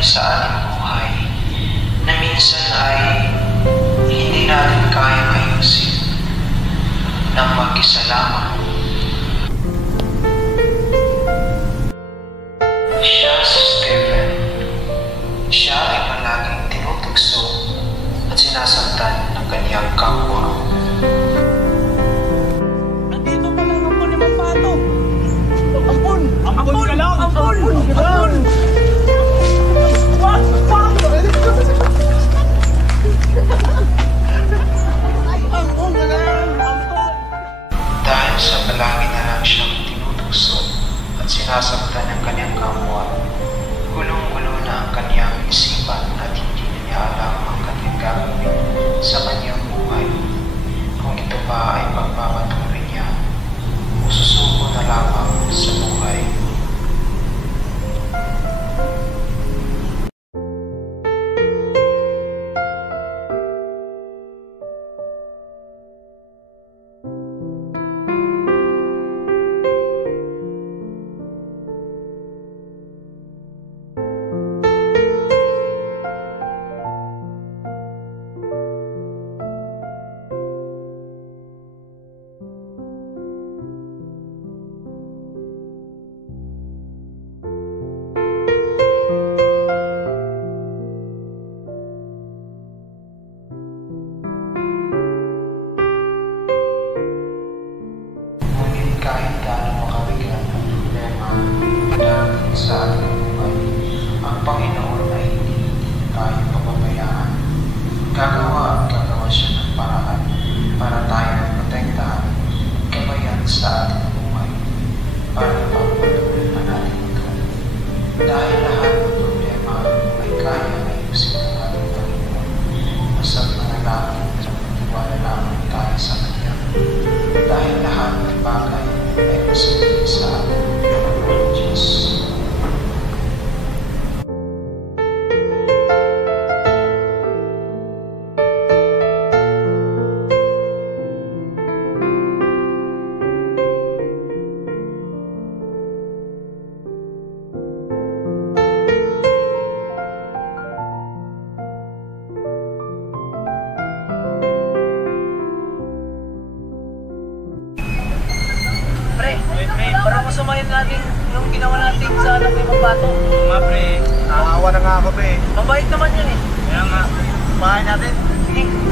sa ating buhay na minsan ay hindi natin kayang ayusin ng mag-isa lamang. Siya si Stephen. Siya ay palaging tinutugso at sinasaktan ng kanyang kapwa. Nandito pa lang ampon ni Mampato. Ampon! Ampon ka lang! Ampon! Ampon! Wag! Wag! Ampon ka lang! Ampon! Dahil sa palagi na lang siyang tinutugso at sinasaktan ng kanyang kapwa, gulong-gulo na ang kanyang isipan at hindi na niya alam ang kanyang gagawin sa kanyang buhay. Kung ito ba ay pagpapatuloy niya o susuko na lamang sa buhay. Kahit gaano makabigat ang problema darating sa ating buhay, ang Panginoon ay hindi tayo pababayaan. Gagawa at gagawa siya ng paraan para tayo protektahan at gabayan sa ating buhay para pagpatuloy na natin ito. Dahil lahat ng problema ay kaya ayusin ng ating Panginoon. Basta manalangin at magtiwala lamang tayo sa Kanya. Dahil lahat ng bagay ay posible sa atin ng Diyos. Parang masamayin natin yung ginawa natin sa anak ni Mampato. Nga pre, naawa na nga ako pre. Mabait naman yun eh. Kaya nga, bahay natin. Sige.